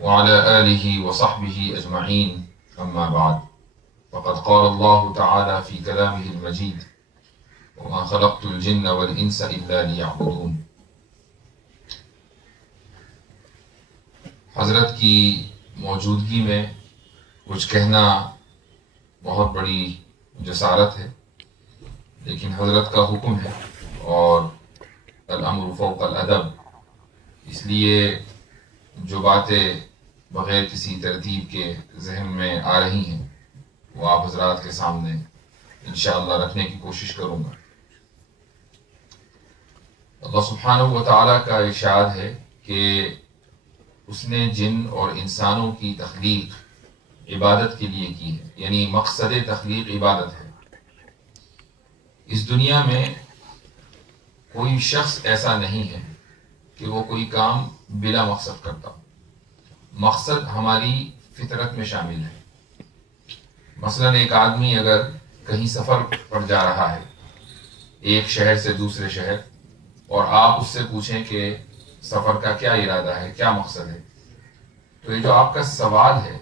وعلى آله وصحبه أجمعين أما بعد فقد قال الله تعالى في كلامه المجيد وما خلقت الجن والإنس إلا ليعبدون. حضرت کی موجودگی میں کچھ کہنا بہت بڑی جسارت ہے، لیکن حضرت کا حکم ہے اور الامر فوق الادب، اس لیے جو باتیں بغیر کسی ترتیب کے ذہن میں آ رہی ہیں وہ آپ حضرات کے سامنے انشاءاللہ رکھنے کی کوشش کروں گا۔ اللہ سبحانہ و تعالیٰ کا ارشاد ہے کہ اس نے جن اور انسانوں کی تخلیق عبادت کے لیے کی ہے، یعنی مقصد تخلیق عبادت ہے۔ اس دنیا میں کوئی شخص ایسا نہیں ہے کہ وہ کوئی کام بلا مقصد کرتا ہو۔ مقصد ہماری فطرت میں شامل ہے۔ مثلا ایک آدمی اگر کہیں سفر پر جا رہا ہے، ایک شہر سے دوسرے شہر، اور آپ اس سے پوچھیں کہ سفر کا کیا ارادہ ہے، کیا مقصد ہے، تو یہ جو آپ کا سوال ہے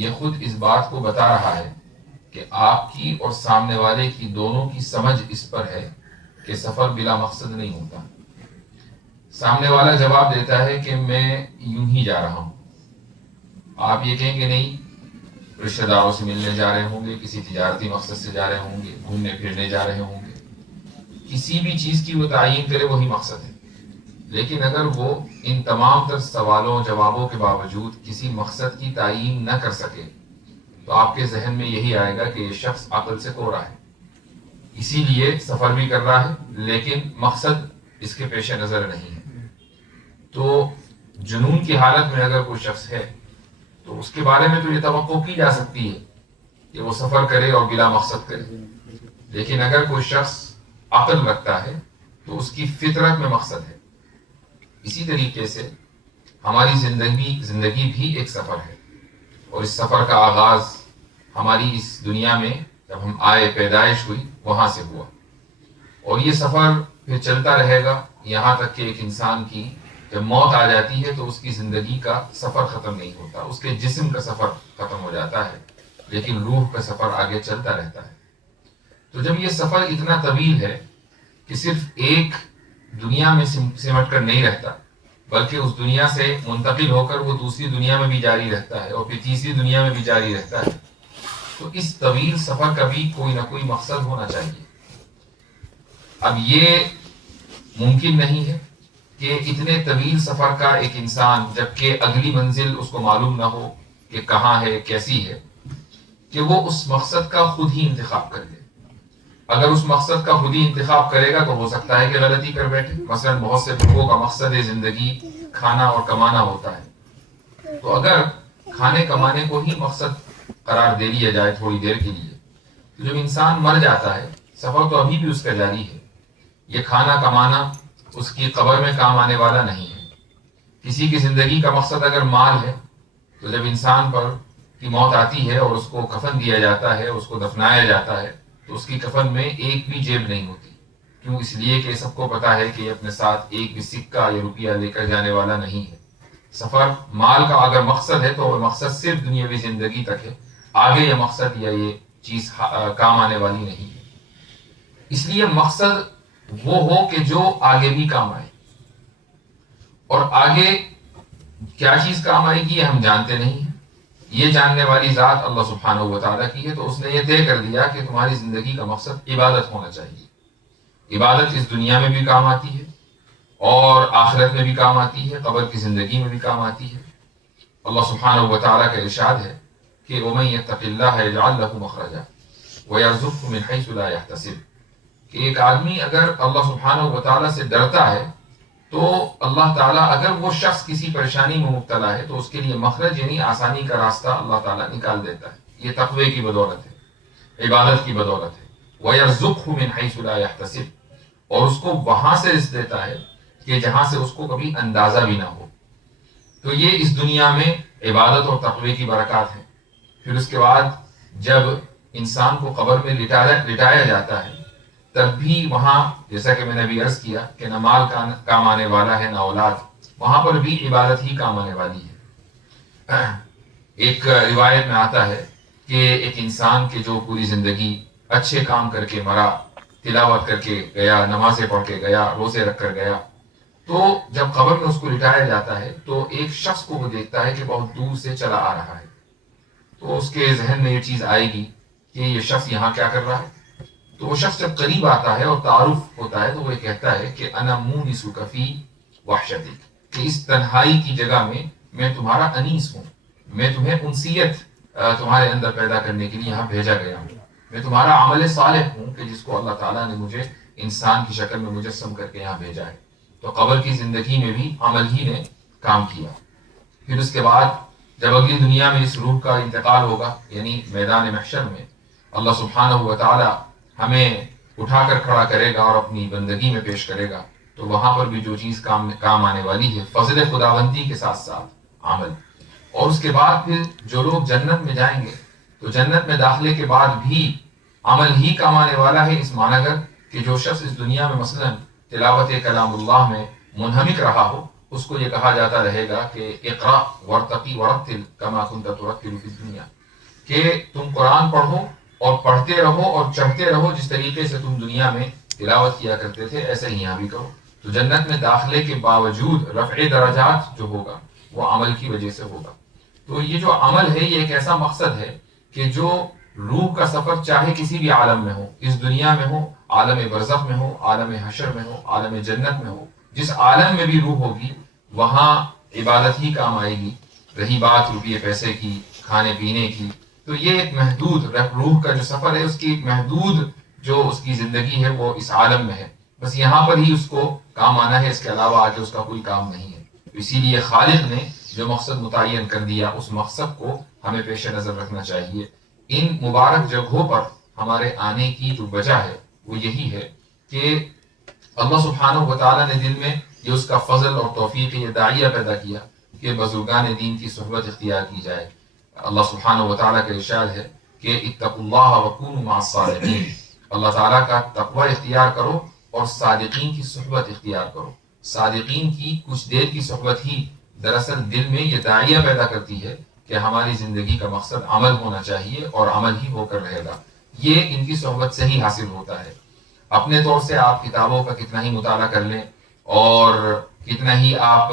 یہ خود اس بات کو بتا رہا ہے کہ آپ کی اور سامنے والے کی دونوں کی سمجھ اس پر ہے کہ سفر بلا مقصد نہیں ہوتا۔ سامنے والا جواب دیتا ہے کہ میں یوں ہی جا رہا ہوں، آپ یہ کہیں کہ نہیں، رشتہ داروں سے ملنے جا رہے ہوں گے، کسی تجارتی مقصد سے جا رہے ہوں گے، گھومنے پھرنے جا رہے ہوں گے، کسی بھی چیز کی وہ تعین کرے وہی مقصد ہے۔ لیکن اگر وہ ان تمام تر سوالوں جوابوں کے باوجود کسی مقصد کی تعین نہ کر سکے تو آپ کے ذہن میں یہی آئے گا کہ یہ شخص عقل سے کوڑا ہے، اسی لیے سفر بھی کر رہا ہے لیکن مقصد اس کے پیش نظر نہیں ہے۔ تو جنون کی حالت میں اگر کوئی شخص ہے تو اس کے بارے میں تو یہ توقع کی جا سکتی ہے کہ وہ سفر کرے اور بلا مقصد کرے، لیکن اگر کوئی شخص عقل رکھتا ہے تو اس کی فطرت میں مقصد ہے۔ اسی طریقے سے ہماری زندگی بھی ایک سفر ہے، اور اس سفر کا آغاز ہماری اس دنیا میں جب ہم آئے، پیدائش ہوئی، وہاں سے ہوا، اور یہ سفر پھر چلتا رہے گا یہاں تک کہ ایک انسان کی جب موت آ جاتی ہے تو اس کی زندگی کا سفر ختم نہیں ہوتا، اس کے جسم کا سفر ختم ہو جاتا ہے، لیکن روح کا سفر آگے چلتا رہتا ہے۔ تو جب یہ سفر اتنا طویل ہے کہ صرف ایک دنیا میں سمٹ کر نہیں رہتا بلکہ اس دنیا سے منتقل ہو کر وہ دوسری دنیا میں بھی جاری رہتا ہے اور پھر تیسری دنیا میں بھی جاری رہتا ہے، تو اس طویل سفر کا بھی کوئی نہ کوئی مقصد ہونا چاہیے۔ اب یہ ممکن نہیں ہے کہ اتنے طویل سفر کا ایک انسان، جبکہ اگلی منزل اس کو معلوم نہ ہو کہ کہاں ہے، کیسی ہے، کہ وہ اس مقصد کا خود ہی انتخاب کر لے۔ اگر اس مقصد کا خود ہی انتخاب کرے گا تو ہو سکتا ہے کہ غلطی کر بیٹھے۔ مثلا بہت سے لوگوں کا مقصد زندگی کھانا اور کمانا ہوتا ہے، تو اگر کھانے کمانے کو ہی مقصد قرار دے لیا جائے تھوڑی دیر کے لیے، تو جب انسان مر جاتا ہے سفر تو ابھی بھی اس کا جاری ہے۔ یہ کھانا کمانا اس کی قبر میں کام آنے والا نہیں ہے۔ کسی کی زندگی کا مقصد اگر مال ہے تو جب انسان پر کی موت آتی ہے اور اس کو کفن دیا جاتا ہے، اس کو دفنایا جاتا ہے، تو اس کی کفن میں ایک بھی جیب نہیں ہوتی۔ کیوں؟ اس لیے کہ سب کو پتا ہے کہ یہ اپنے ساتھ ایک بھی سکہ یا روپیہ لے کر جانے والا نہیں ہے۔ سفر مال کا اگر مقصد ہے تو وہ مقصد صرف دنیاوی زندگی تک ہے، آگے یہ مقصد یا یہ چیز کام آنے والی نہیں ہے۔ اس لیے مقصد وہ ہو کہ جو آگے بھی کام آئے، اور آگے کیا چیز کام آئے گی یہ ہم جانتے نہیں ہیں، یہ جاننے والی ذات اللہ سبحانہ و تعالیٰ کی ہے۔ تو اس نے یہ طے کر دیا کہ تمہاری زندگی کا مقصد عبادت ہونا چاہیے۔ عبادت اس دنیا میں بھی کام آتی ہے اور آخرت میں بھی کام آتی ہے، قبر کی زندگی میں بھی کام آتی ہے۔ اللہ سبحانہ و تعالیٰ کا ارشاد ہے کہ وَمَن يَتَّقِ اللَّهَ يَجْعَل لَّهُ مَخْرَجًا وَيَرْزُقْهُ مِنْ حَيْثُ لَا يَحْتَسِبُ، کہ ایک آدمی اگر اللہ سبحانہ و تعالیٰ سے ڈرتا ہے تو اللہ تعالیٰ، اگر وہ شخص کسی پریشانی میں مبتلا ہے تو اس کے لیے مخرج یعنی آسانی کا راستہ اللہ تعالیٰ نکال دیتا ہے۔ یہ تقوی کی بدولت ہے، عبادت کی بدولت ہے۔ وَيَرْزُقْهُ مِنْ حَيْثُ لَا يَحْتَسِبُ، اور اس کو وہاں سے رزق دیتا ہے کہ جہاں سے اس کو کبھی اندازہ بھی نہ ہو۔ تو یہ اس دنیا میں عبادت اور تقوی کی برکات ہیں۔ پھر اس کے بعد جب انسان کو قبر میں لٹایا جاتا ہے تب بھی وہاں، جیسا کہ میں نے ابھی عرض کیا کہ نہ مال کام آنے والا ہے نہ اولاد، وہاں پر بھی عبادت ہی کام آنے والی ہے۔ ایک روایت میں آتا ہے کہ ایک انسان کے جو پوری زندگی اچھے کام کر کے مرا، تلاوت کر کے گیا، نمازیں پڑھ کے گیا، روزے رکھ کر گیا، تو جب قبر میں اس کو لٹایا جاتا ہے تو ایک شخص کو وہ دیکھتا ہے کہ بہت دور سے چلا آ رہا ہے، تو اس کے ذہن میں یہ چیز آئے گی کہ یہ شخص یہاں کیا کر رہا ہے. تو وہ شخص جب قریب آتا ہے اور تعارف ہوتا ہے تو وہ یہ کہتا ہے کہ انا مونسک فی وحشتک، کہ اس تنہائی کی جگہ میں تمہارا انیس ہوں، میں تمہیں انسیت تمہارے اندر پیدا کرنے کے لیے یہاں بھیجا گیا ہوں، میں تمہارا عمل صالح ہوں کہ جس کو اللہ تعالیٰ نے مجھے انسان کی شکل میں مجسم کر کے یہاں بھیجا ہے. تو قبر کی زندگی میں بھی عمل ہی نے کام کیا. پھر اس کے بعد جب اگلی دنیا میں اس روح کا انتقال ہوگا، یعنی میدان محشر میں اللہ سبحانہ و تعالی ہمیں اٹھا کر کھڑا کرے گا اور اپنی بندگی میں پیش کرے گا، تو وہاں پر بھی جو چیز کام آنے والی ہے فضل خداوندی کے ساتھ ساتھ عمل. اور اس کے بعد پھر جو لوگ جنت میں جائیں گے تو جنت میں داخلے کے بعد بھی عمل ہی کام آنے والا ہے، اس معنی گر کہ جو شخص اس دنیا میں مثلا تلاوت کلام اللہ میں منہمک رہا ہو، اس کو یہ کہا جاتا رہے گا کہ اقرا ورتقی ورتل کما کنت ترتل فی الدنیا، کہ تم قرآن پڑھو اور پڑھتے رہو اور چڑھتے رہو جس طریقے سے تم دنیا میں تلاوت کیا کرتے تھے ایسے ہی یہاں بھی کرو. تو جنت میں داخلے کے باوجود رفع درجات جو ہوگا وہ عمل کی وجہ سے ہوگا. تو یہ جو عمل ہے یہ ایک ایسا مقصد ہے کہ جو روح کا سفر چاہے کسی بھی عالم میں ہو، اس دنیا میں ہو، عالم برزخ میں ہو، عالم حشر میں ہو، عالم جنت میں ہو، جس عالم میں بھی روح ہوگی وہاں عبادت ہی کام آئے گی. رہی بات روپیے پیسے کی، کھانے پینے کی، تو یہ ایک محدود روح کا جو سفر ہے اس کی ایک محدود جو اس کی زندگی ہے وہ اس عالم میں ہے، بس یہاں پر ہی اس کو کام آنا ہے، اس کے علاوہ آگے اس کا کوئی کام نہیں ہے. اسی لیے خالق نے جو مقصد متعین کر دیا اس مقصد کو ہمیں پیش نظر رکھنا چاہیے. ان مبارک جگہوں پر ہمارے آنے کی جو وجہ ہے وہ یہی ہے کہ اللہ سبحانہ و تعالیٰ نے دل میں یہ اس کا فضل اور توفیق یہ داعیہ پیدا کیا کہ بزرگان دین کی صحبت اختیار کی جائے. اللہ سبحانہ و تعالیٰ کا ارشاد ہے کہ اتقوا اللہ وکونوا مع الصادقین، اللہ تعالیٰ کا تقوی اختیار کرو اور صادقین کی صحبت اختیار کرو. صادقین کی کچھ دیر کی صحبت ہی دراصل دل میں یہ داعیہ پیدا کرتی ہے کہ ہماری زندگی کا مقصد عمل ہونا چاہیے اور عمل ہی ہو کر رہے گا. یہ ان کی صحبت سے ہی حاصل ہوتا ہے. اپنے طور سے آپ کتابوں کا کتنا ہی مطالعہ کر لیں اور کتنا ہی آپ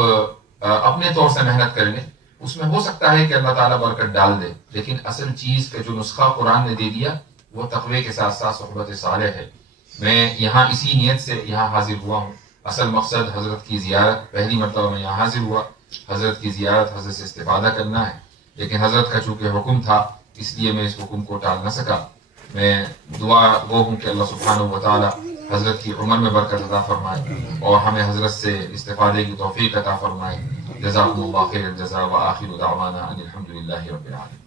اپنے طور سے محنت کر لیں، اس میں ہو سکتا ہے کہ اللہ تعالیٰ برکت ڈال دے، لیکن اصل چیز کا جو نسخہ قرآن نے دے دیا وہ تقوی کے ساتھ ساتھ صحبت صالح ہے. میں یہاں اسی نیت سے یہاں حاضر ہوا ہوں. اصل مقصد حضرت کی زیارت، پہلی مرتبہ میں یہاں حاضر ہوا، حضرت کی زیارت، حضرت سے استفادہ کرنا ہے، لیکن حضرت کا چونکہ حکم تھا اس لیے میں اس حکم کو ٹال نہ سکا. میں دعا گو ہوں کہ اللہ سبحانہ و تعالی حضرت کی عمر میں برکت عطا فرمائے اور ہمیں حضرت سے استفادے کی توفیق عطا فرمائے. جزاکم اللہ خیر الجزاء وآخر دعوانا ان الحمد للہ رب العالمین.